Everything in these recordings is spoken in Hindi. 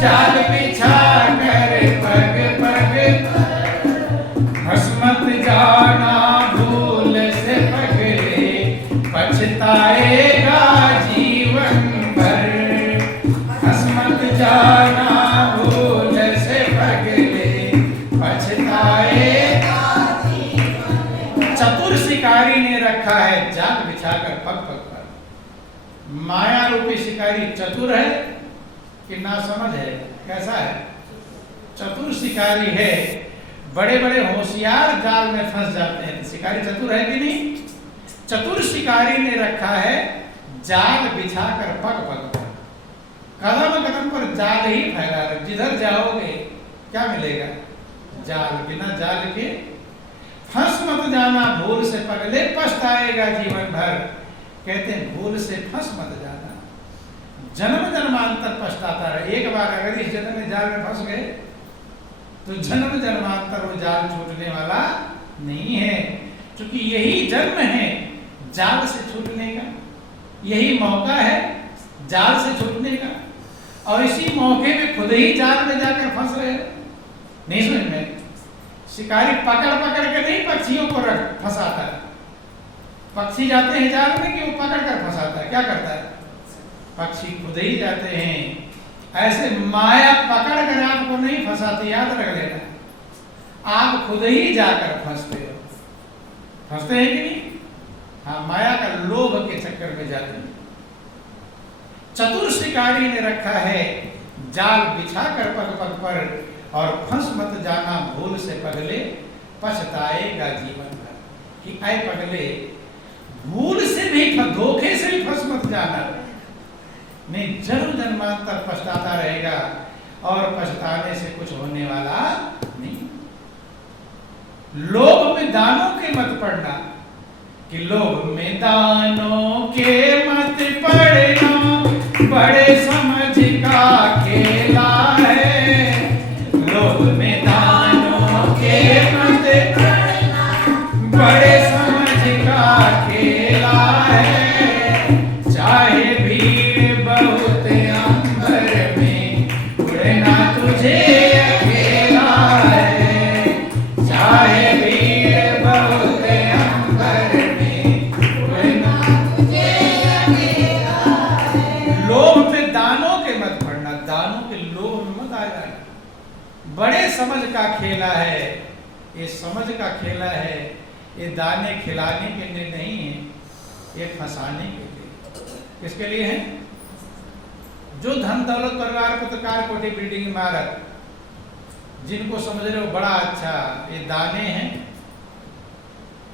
जाल बिछा कर पग पग फंस मत जाना भूल से पगले, पछताएगा जीवन भर। फंस मत जाना भूल से पगले, पछताएगा जीवन भर। चतुर शिकारी ने रखा है जाल बिछाकर पग पग पर। माया रूपी शिकारी चतुर है कि नासमझ है? कैसा है? चतुर शिकारी है। बड़े बड़े होशियार जाल में फंस जाते हैं। शिकारी चतुर है कि नहीं? चतुर शिकारी ने रखा है जाल बिछाकर पग पग पर। कदम कदम पर जाल ही फैला रहे, जिधर जाओगे क्या मिलेगा? जाल। बिना जाल के फंस मत जाना भूल से पगले, पछताएगा जीवन भर। कहते हैं भूल से फंस मत जाना, जन्म जन्मांतर पछताता रहे। एक बार अगर इस जन्म में जाल में फंस गए तो जन्म जन्मांतर वो जाल छूटने वाला नहीं है। क्योंकि यही जन्म है जाल से छूटने का, यही मौका है जाल से छूटने का, और इसी मौके में खुद ही जाल में जाकर फंस रहे। नहीं समझ में? शिकारी पकड़ पकड़ के नहीं पक्षियों को फंसाता है। पक्षी जाते हैं जाल में कि वो पकड़ कर फंसाता है? क्या करता है? पक्षी खुद ही जाते हैं। ऐसे माया पकड़ कर आपको नहीं फंसाती, याद रख लेना। आप खुद ही जाकर फंसते हो। फंसते हैं कि नहीं? हाँ, माया का लोभ के चक्कर में जाते हैं। चतुर शिकारी ने रखा है जाल बिछाकर पग पग पर, और फंस मत जाना भूल से पगले, पछताएगा जीवन भर। कि आए पगले, भूल से भी धोखे से भी फंस मत जाना, नहीं जन्म जन्मांतर पछताता रहेगा, और पछताने से कुछ होने वाला नहीं। लोभ में दानों के मत पड़ना, कि लोभ में दानों के मत पड़ना, बड़े समझ का खेला है। लोभ में दानों के मत पड़ना, बड़े समझ का खेला है। चाहे भीड़ बहुत अंबर में, उड़ना तुझे अकेला है। चाहे भीड़ बहुत अंबर में, उड़ना तुझे अकेला है। लोभ में दानों के मत पड़ना, दानों के लोभ में मत आ जाना। बड़े समझ का खेला है, ये समझ का खेला है। ये दाने खिलाने के लिए नहीं है, ये फंसाने के लिए। किसके लिए है? जो धन दौलत परिवार पत्रकार कोठी बिल्डिंग इमारत, जिनको समझ रहे हो बड़ा अच्छा, ये दाने हैं,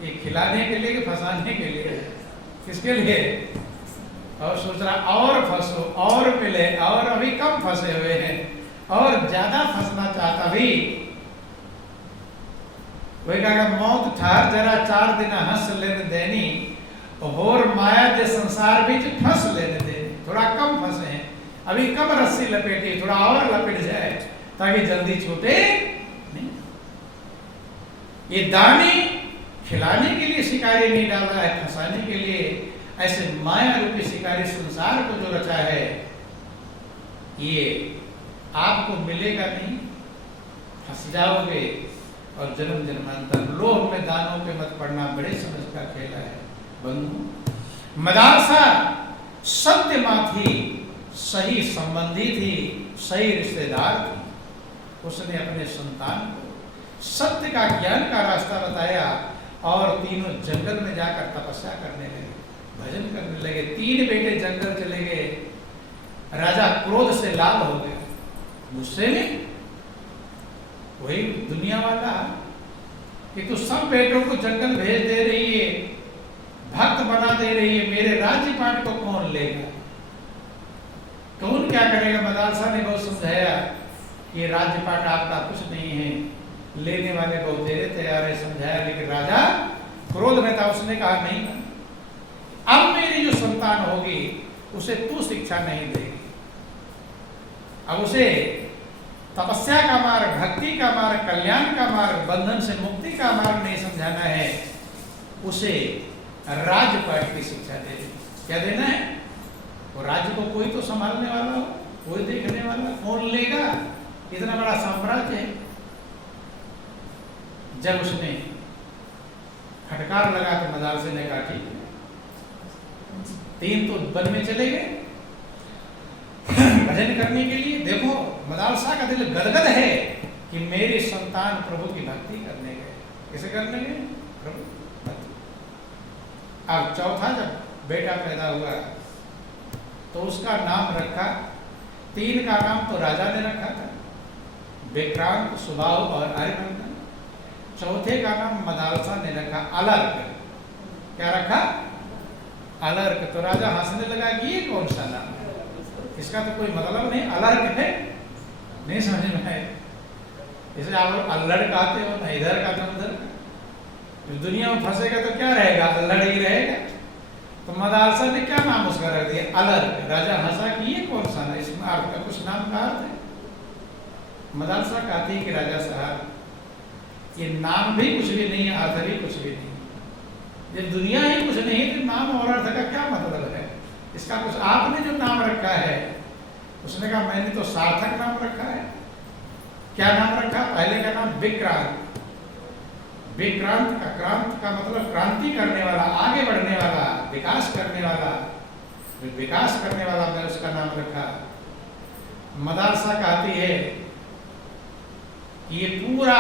ये खिलाने के लिए, फंसाने के लिए। किसके लिए? और सोच रहा और फंसो, और मिले, और अभी कम फंसे हुए हैं, और ज्यादा फंसना चाहता भी। वही कहा मौत ठार जरा 4 दिन हंस लेने देनी, और माया दे संसार बीच फंस लेने दे। थोड़ा कम फंसे हैं, अभी कम रस्सी लपेटी, थोड़ा और लपेट जाए ताकि जल्दी छूटे नहीं। ये दाने खिलाने के लिए शिकारी नहीं डाला है, फंसाने के लिए। ऐसे माया रूपी शिकारी संसार को जो रचा है, ये आपको मिलेगा नहीं, फंस जाओगे और जन्म जन्मांतर। लोभ में दानों पे मत पड़ना, बड़े समझ का खेला है बंधु। मदालसा सत्य माथी, सही संबंधी थी, सही रिश्तेदार थी। उसने अपने संतान को सत्य का ज्ञान का रास्ता बताया, और तीनों जंगल में जाकर तपस्या करने लगे, भजन करने लगे। 3 बेटे जंगल चले गए। राजा क्रोध से लाल हो गया, गुस्से में। वही दुनिया वाला कि तू सब बेटों को जंगल भेज दे रही है, भक्त बना दे रही है, मेरे राज्य पाठ को कौन लेगा, कौन क्या करेगा? मदालसा ने बहुत समझाया कि ये राज्य पाठ आपका कुछ नहीं है, लेने वाले बहुत देर तैयार है, समझाया। लेकिन राजा क्रोध में था, उसने कहा नहीं, अब मेरी जो संतान होगी उसे तू शिक्षा नहीं देगी, अब उसे तपस्या का मार्ग, भक्ति का मार्ग, कल्याण का मार्ग, बंधन से मुक्ति का मार्ग नहीं समझाना है, उसे राज्यपाठ की शिक्षा दे। क्या देना है? वो राज्य को कोई तो संभालने वाला हो। कोई देखने वाला कौन लेगा? इतना बड़ा साम्राज्य है। जब उसने फटकार लगा तो मदालसा ने कहा ठीक है, 3 तो वन में चले गए भजन करने के लिए। देखो मदालसा का दिल गदगद है कि मेरी संतान प्रभु की भक्ति करने गए। किसे करने गए? प्रभु भक्ति। अब चौथा जब बेटा पैदा हुआ तो उसका नाम रखा, 3 का नाम तो राजा ने रखा था, विक्रांत, सुबाहु और अरिमर्दन। चौथे का नाम मदालसा ने रखा अलर्क। क्या रखा? अलर्क। तो राजा हंसने लगा कि ये कौन सा नाम है, इसका तो कोई मतलब नहीं, अलर्क है। नहीं समझ में आए? इसे आप अल्लड़ कहते हो ना, इधर का ना उधर का। दुनिया में फंसेगा तो क्या रहेगा? अल्लड़ ही रहेगा। तो मदालसा ने क्या नाम उसका रख दिया? अलर्क। राजा हंसा कि ये कौन सा नाम, इसमें आपका कुछ नाम का अर्थ है? मदालसा कहती है कि राजा साहब ये नाम भी कुछ भी नहीं है, अर्थ भी कुछ भी नहीं। जब दुनिया ही कुछ नहीं है तो नाम और अर्थ का क्या मतलब है? इसका कुछ आपने जो नाम रखा है। उसने कहा मैंने तो सार्थक नाम रखा है। क्या नाम रखा? पहले का नाम विक्रांत। विक्रांत का, क्रांत का मतलब क्रांति करने वाला, आगे बढ़ने वाला, विकास करने वाला। विकास करने वाला मैं उसका नाम रखा। मदालसा कहती है कि ये पूरा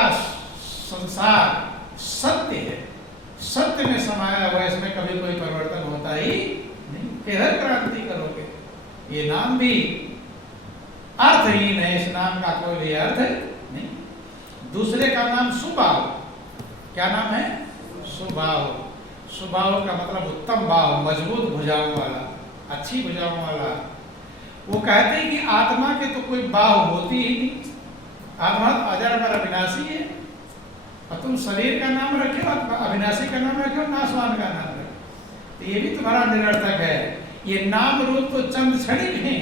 संसार सत्य है, सत्य में समाया हुआ, इसमें कभी कोई परिवर्तन होता ही नहीं। किधर क्रांति करोगे? ये नाम भी अर्थहीन है, इस नाम का कोई भी अर्थ नहीं। दूसरे का नाम सुबाहु। क्या नाम है? सुबाहु। सुबाहु का मतलब उत्तम बाहु, मजबूत भुजाओं वाला, अच्छी भुजाओं वाला। वो कहते हैं कि आत्मा के तो कोई बाहु होती ही नहीं, आत्मा अजर पर अविनाशी है। और तुम शरीर का नाम रखे हो, अविनाशी का नाम रखे हो, नाशवान का नाम रखे, तो ये भी तुम्हारा निरर्थक है। ये नाम रूप तो चंद क्षणिक हैं,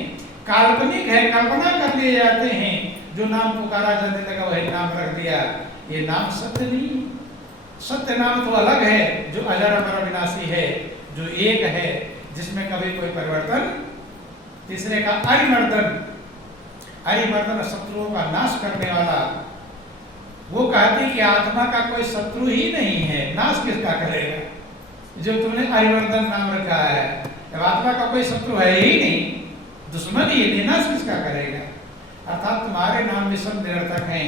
काल्पनिक है, कल्पना कर लिए जाते हैं। जो नाम पुकारा जाने लगा वही नाम रख दिया। ये नाम सत्य नहीं। सत्य नाम तो अलग है, जो अजर अमर अविनाशी है, जो एक है, जिसमें कभी कोई परिवर्तन। तीसरे का अरिमर्दन। अरिमर्दन शत्रुओं का नाश करने वाला। वो कहती कि आत्मा का कोई शत्रु ही नहीं है, नाश किसका करेगा? जो तुमने अरिमर्दन नाम रखा है, जब आत्मा का कोई शत्रु है ही नहीं, दुश्मन ही नहीं, नाश किसका करेगा? अर्थात तुम्हारे नाम भी सब निरर्थक हैं।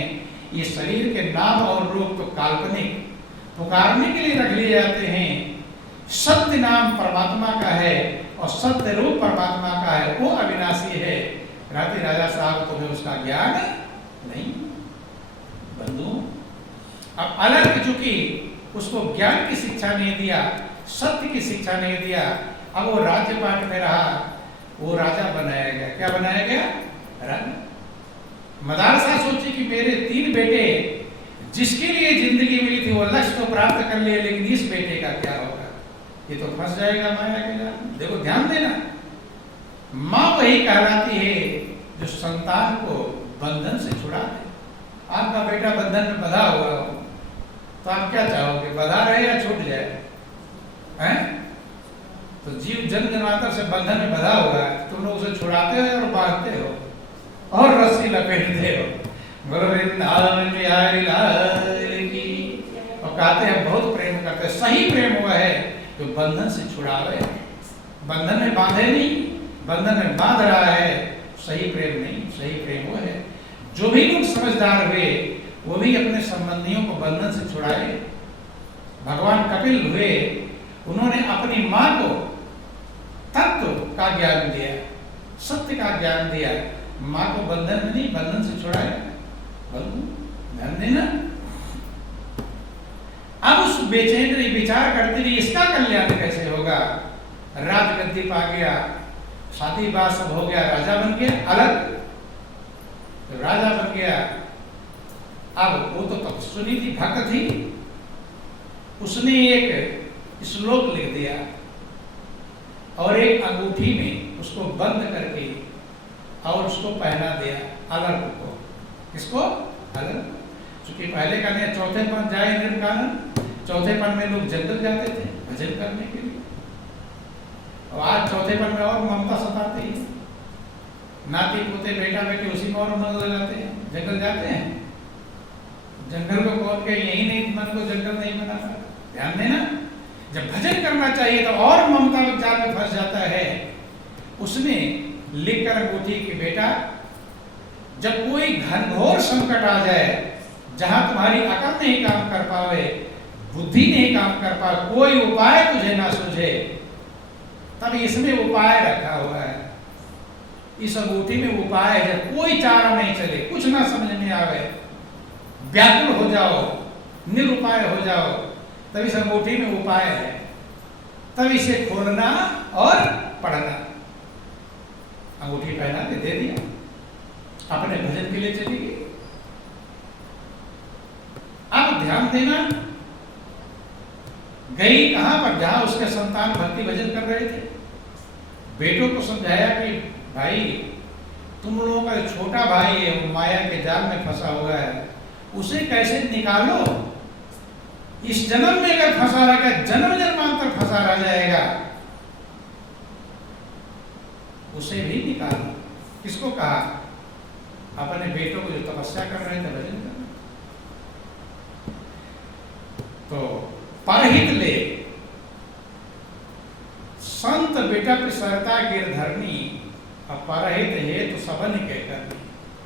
ये शरीर के नाम और रूप तो काल्पनिक, पुकारने के लिए रख लिए जाते हैं। सत्य नाम परमात्मा का है और सत्य रूप परमात्मा का है, वो अविनाशी है। राजा साहब तुम्हें उसका ज्ञान नहीं। बंधु, अब अलग चूंकि उसको ज्ञान की शिक्षा नहीं दिया, सत्य की शिक्षा नहीं दिया, अब वो राज्य पाठ में रहा, वो राजा बनाया गया। क्या बनाया गया? राजा। मदालसा सोची कि मेरे 3 बेटे, जिसके लिए जिंदगी मिली थी वो लक्ष्य तो प्राप्त कर लिए, लेकिन इस बेटे का क्या होगा? ये तो फंस जाएगा माया के जाल। देखो ध्यान देना, माँ वही कहलाती है जो संतान को बंधन से छुड़ा दे। आपका बेटा बंधन में बंधा हुआ हो तो आप क्या चाहोगे? बंधा रहे या छूट जाए? हैं? तो जीव जन्म जन्मांतर से बंधन में बंधा हुआ है, तुम लोग उसे छुड़ाते हो और बांधते हो और रस्सी लपेटते हो। बोलो वृंदावन बिहारी लाल की। और कहते हैं बहुत प्रेम करते हैं। सही प्रेम हुआ है जो बंधन से छुड़ावे, बंधन में बांधे नहीं, बंधन में बांध रहा है, सही प्रेम नहीं। सही प्रेम वो है जो भी लोग समझदार हुए वो भी अपने संबंधियों को बंधन से छुड़ाए। भगवान कपिल हुए, उन्होंने अपनी माँ को तत्व का ज्ञान दिया, सत्य का ज्ञान दिया, माँ को बंधन में नहीं, बंधन से छुड़ाया। ध्यान देना। अब उस बेचैन रही, विचार करती रही, इसका कल्याण कैसे होगा? राजगद्दी पा गया, शादी बात सब हो गया, राजा बन गया, अलग तो राजा बन गया। अब वो तो तपस्विनी थी, भक्त थी, उसने एक श्लोक लिख दिया और एक अंगूठी में उसको बंद करके और उसको पहना दिया अलर्क को। किसको? अलर्क। चूंकि पहले का नहीं, चौथे पन जाए निर्कानन, चौथे पन में लोग जंगल जाते थे भजन करने के लिए, और आज चौथे पन में और ममता सताती है। नाती पोते बेटा बेटी उसी में और मन लगाते हैं। जंगल जाते हैं, जंगल को कौन के यही नहीं, मन को जंगल नहीं बनाता। ध्यान देना, जब भजन करना चाहिए तो और ममता जाल में फंस जाता है। उसने लिखकर अंगूठी कि बेटा, जब कोई घनघोर संकट आ जाए, जहां तुम्हारी अकल नहीं काम कर पावे, बुद्धि नहीं काम कर पाए, कोई उपाय तुझे ना सूझे, तब इसमें उपाय रखा हुआ है। इस अंगूठी में उपाय है। कोई चारा नहीं चले, कुछ ना समझ में आवे, व्याकुल हो जाओ, निरुपाय हो जाओ, तब इस अंगूठी में उपाय है। तब इसे खोलना और पढ़ना। अंगूठी पहना के दे दिया, अपने भजन के लिए चली गई। अब ध्यान देना, गई कहां पर? जहां उसके संतान भक्ति भजन कर रहे थे। बेटों को समझाया कि भाई, तुम लोगों का छोटा भाई है, वो माया के जाल में फंसा हुआ है, उसे कैसे निकालो। इस जन्म में अगर फंसा रहेगा, जन्म जन्मांतर फंसा रह जाएगा, उसे भी निकालो। किसको कहा? अपने बेटों को जो तपस्या कर रहे थे भजन करना। तो परहित ले संत बिटप सरता गिरधरनी, परहित हे तो सबन के करनी।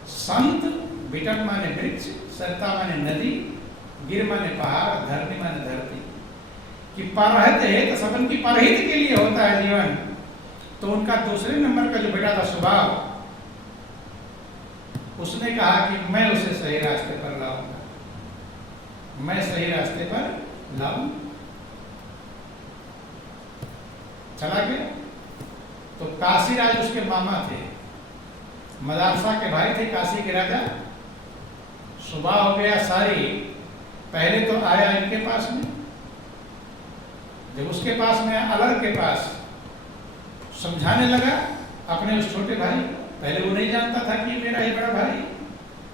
संत बिटप माने वृक्ष, सरता माने नदी, गिर माने पहाड़, धरनी माने धरती। कि परहित है तो सबन की परहित के लिए होता है जीवन। तो उनका दूसरे नंबर का जो बेटा था स्वभाव, उसने कहा कि मैं उसे सही रास्ते पर लाऊंगा, मैं सही रास्ते पर लाऊं। चला गया। तो काशीराज उसके मामा थे, मदारसा के भाई थे काशी के राजा। सुबह हो गया सारी, पहले तो आया इनके पास में, जब उसके पास में अलग के पास समझाने लगा अपने उस छोटे भाई। पहले वो नहीं जानता था कि मेरा ही बड़ा भाई,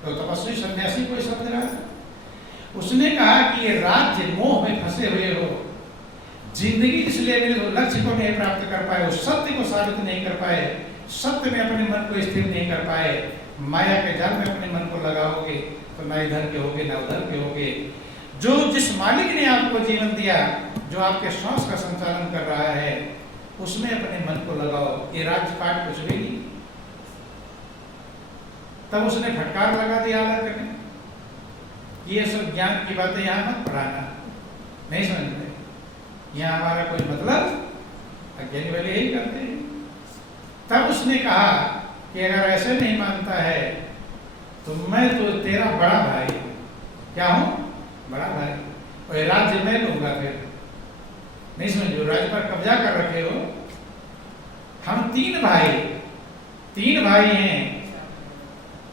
तो तपस्वी सन्यासी कोई समझ रहा था। उसने कहा कि ये राज्य मोह में फंसे हुए हो, जिंदगी इसलिए मेरे लक्ष्य को नहीं प्राप्त कर पाए, उस सत्य को साबित नहीं कर पाए, सत्य में अपने मन को स्थिर नहीं कर पाए, माया के जाल में अपने मन को लगाओगे तो ना इधर के होगे ना उधर के होगे। जो जिस मालिक ने आपको जीवन दिया, जो आपके श्वास का संचालन कर रहा है, उसमें अपने मन को लगाओ। ये राजपाट कुछ भी नहीं। तब उसने फटकार लगा दिया अलग करने, ये सब ज्ञान की बातें यहाँ मत पढ़ाना, नहीं समझ में, यहाँ हमारा कोई मतलब, अज्ञानी वाले यही करते हैं। तब उसने कहा कि अगर ऐसे नहीं मानता है तो मैं तो तेरा बड़ा भाई, क्या हूं? बड़ा भाई, और राज्य मैं लूंगा। फिर नहीं समझो, राज्य पर कब्जा कर रखे हो। हम तीन भाई हैं,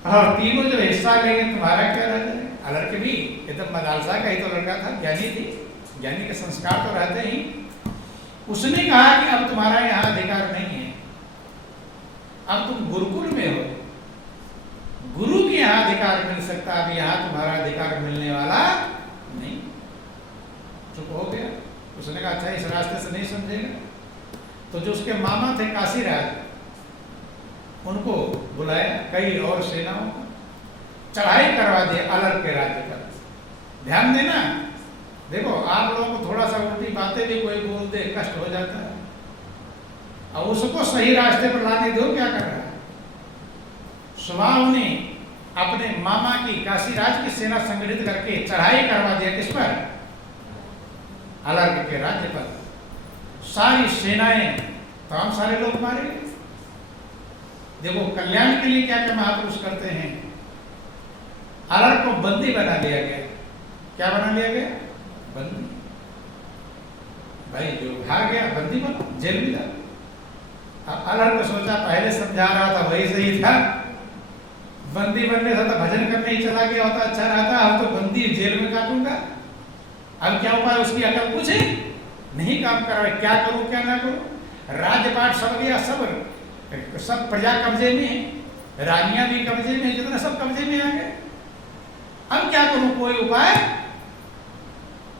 और तीनों जो हिस्सा लेंगे तुम्हारा क्या रह जाएगा? अलग के भी ये तो मदारसा का ही तो लड़का था, ज्ञानी थी, ज्ञानी के संस्कार तो रहते ही। उसने कहा कि अब तुम्हारा यहाँ अधिकार नहीं है, अब तुम गुरुकुल में हो, गुरु के यहाँ अधिकार मिल सकता, अब यहाँ तुम्हारा अधिकार मिलने वाला नहीं। चुप हो गया। उसने कहा अच्छा इस रास्ते से नहीं समझेगा। तो जो उसके मामा थे काशीराज, उनको बुलाया, कई और सेनाओं को चढ़ाई करवा दिया अलग के राज्य पर। ध्यान देना, देखो आप लोगों को थोड़ा सा उल्टी बातें भी कोई बोल दे कष्ट हो जाता है, और उसको सही रास्ते पर लाने दो। क्या कर रहा है? स्वभाव ने अपने मामा की काशीराज की सेना संगठित करके चढ़ाई करवा दिया। किस पर? अलग के राज्य पर। सारी सेनाएं, तमाम सारे लोग मारे गए। देखो कल्याण के लिए क्या क्या महापुरुष करते हैं। अलग को बंदी बना लिया गया। क्या बना लिया गया? बंदी। भाई जो भाग गया बंदी बना, जेल में जा। अलग को सोचा पहले समझा रहा था वही सही था, बंदी बनने से तो भजन करने ही चला गया होता अच्छा रहता, अब तो बंदी जेल में काटूंगा। अब क्या उपाय? उसकी अकल कुछ नहीं काम कर रहा, क्या करूं क्या ना करूं। राज्यपाट सब गया, सब प्रजा कब्जे में है, रानियां भी कब्जे में है, जितना सब कब्जे में आ गए। अब क्या करूं, कोई उपाय?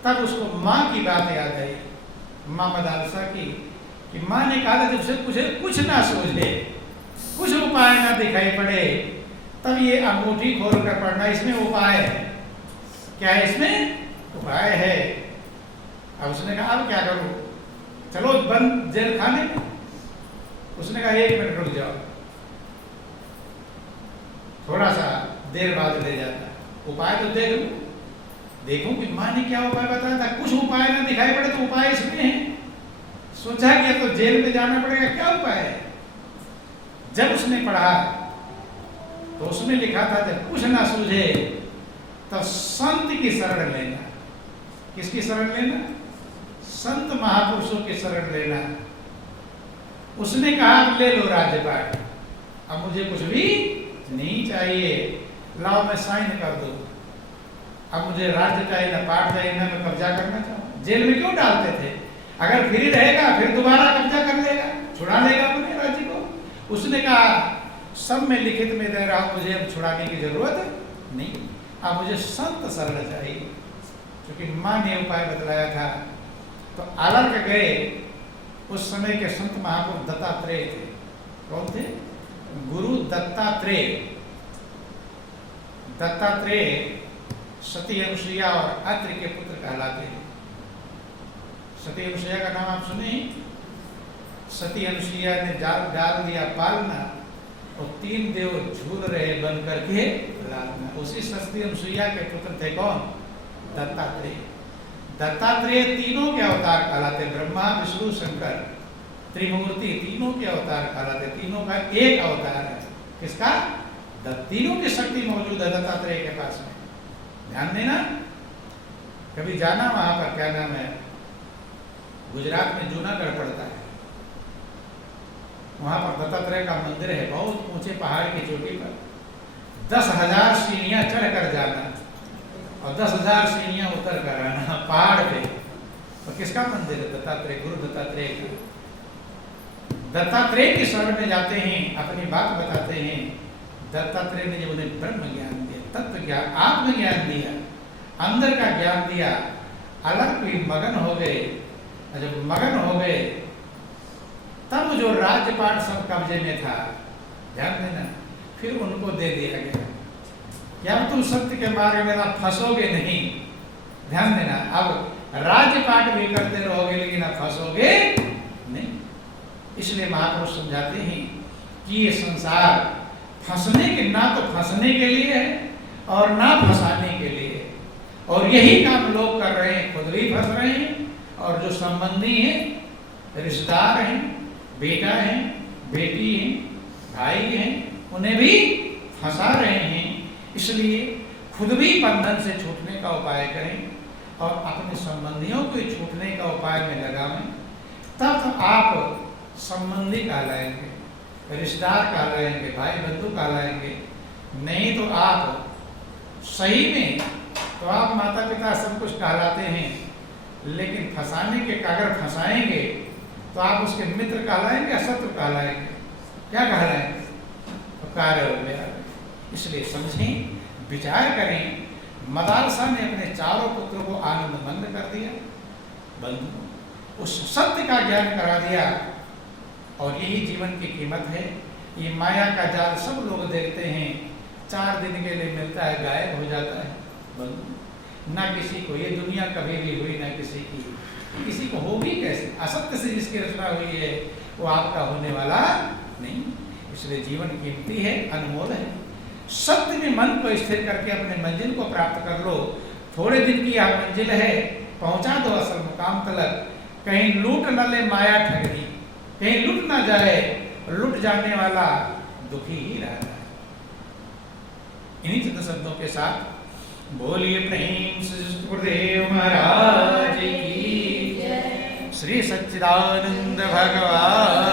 तब उसको माँ की बात याद आई, माँ मदारसा की, कि माँ ने कहा था जब से कुछ ना सोचे कुछ उपाय ना दिखाई पड़े, तब ये अंगूठी खोल कर पढ़ना, इसमें उपाय है। क्या है इसमें? उपाय है। अब उसने कहा अब क्या करूं, चलो बंद जेल खाने में। उसने कहा 1 मिनट रुक जाओ, थोड़ा सा देर बाद ले जाता, उपाय तो देख लूं, देखूं कि माँ ने क्या उपाय बताया था। कुछ उपाय ना दिखाई पड़े तो उपाय इसमें है। सोचा कि तो जेल में जाना पड़ेगा, क्या उपाय है। जब उसने पढ़ा तो उसमें लिखा था जब कुछ ना सूझे तो संत की शरण लेना। किसकी शरण लेना? संत महापुरुषों की शरण लेना। उसने कहा अब ले लो राज्यपाट, अब मुझे कुछ भी नहीं चाहिए, लाओ मैं साइन कर दूं। अब मुझे राज्य चाहिए ना पाठ चाहिए ना मैं कब्जा करना चाहूँ। जेल में क्यों डालते थे? अगर फ्री रहेगा फिर दोबारा कब्जा कर लेगा, छुड़ा लेगा अपने राज्य को। उसने कहा सब मैं लिखित में दे रहा हूँ, मुझे अब छुड़ाने की जरूरत नहीं, अब मुझे संत शरण चाहिए। क्योंकि माँ ने उपाय बतलाया था। तो अलर्क गए, उस समय के संत महापुरुष दत्तात्रेय थे। कौन थे? गुरु दत्तात्रेय। दत्तात्रेय सती अनुसुईया और अत्रि के पुत्र कहलाते हैं। सती अनुसुईया का नाम आप सुने? सती अनुसुईया ने जाल डाल दिया पालना और 3 देव झूल रहे बन करके लालना। उसी सती अनुसुईया के पुत्र थे कौन? दत्तात्रेय। दत्तात्रेय तीनों के अवतार कहलाते, ब्रह्मा विष्णु शंकर त्रिमूर्ति, तीनों के अवतार कहलाते। तीनों का एक अवतार है। किसका? तीनों की शक्ति मौजूद है दत्तात्रेय के पास में। ध्यान देना, कभी जाना वहां पर, क्या नाम है, गुजरात में जूनागढ़ पड़ता है, वहां पर दत्तात्रेय का मंदिर है, बहुत ऊंचे पहाड़ की चोटी पर। 10,000 सीढ़ियां चढ़ कर जाना और 10,000 सीढ़ियां उतर कर आना पहाड़ पे। और किसका मंदिर है? दत्तात्रेय, गुरु दत्तात्रेय का। दत्तात्रेय की शरण में जाते हैं, अपनी बात बताते हैं। दत्तात्रेय ने जब उन्हें ब्रह्म ज्ञान दिया, तत्व ज्ञान, आत्मज्ञान दिया, अंदर का ज्ञान दिया, अलग भी मगन हो गए। जब मगन हो गए तब जो राज्यपाट सब कब्जे में था, ध्यान देना, फिर उनको दे दिया गया। क्या तुम सत्य के मार्ग में ना फंसोगे नहीं। ध्यान देना, अब राज्यपाट भी करते रहोगे लेकिन अब फंसोगे नहीं। इसलिए महापुरुष समझाते हैं कि ये संसार फंसने के, ना तो फंसने के लिए है और ना फंसाने के लिए है। और यही काम लोग कर रहे हैं, खुद भी फंस रहे हैं और जो संबंधी हैं, रिश्तेदार हैं, बेटा है, बेटी है, भाई हैं, उन्हें भी फंसा रहे हैं। इसलिए खुद भी बंधन से छूटने का उपाय करें और अपने संबंधियों को छूटने का उपाय में लगाएं। तब तो आप संबंधी कहलाएंगे, रिश्तेदार कहलाएंगे, भाई बंधु कहलाएंगे। नहीं तो आप सही में तो आप माता पिता सब कुछ कहलाते हैं, लेकिन फंसाने के, अगर फंसाएंगे तो आप उसके मित्र कहलाएंगे या शत्रु कहलाएंगे? क्या कहलाएंगे? तो कार्य हो गया। इसलिए समझें, विचार करें। मदालसा ने अपने चारों पुत्रों को आनंदमंद कर दिया, बंधु उस सत्य का ज्ञान करा दिया। और यही जीवन की कीमत है। ये माया का जाल सब लोग देखते हैं, 4 दिन के लिए मिलता है, गायब हो जाता है। बंधु ना किसी को ये दुनिया कभी भी हुई, ना किसी को होगी कैसे? असत्य से जिसकी रचना हुई है वो आपका होने वाला नहीं। इसलिए जीवन कीमती है, अनमोल है। सत्य में मन को स्थिर करके अपने मंजिल को प्राप्त कर लो। थोड़े दिन की यह मंजिल है, पहुंचा दो असल मुकाम तलक। कहीं लूट न ले माया ठगनी, कहीं लूट ना जाए, लूट जाने वाला दुखी ही रहता है। इन्हीं चंद शब्दों के साथ बोलिए प्रेम से गुरुदेव महाराज की, श्री सच्चिदानंद भगवान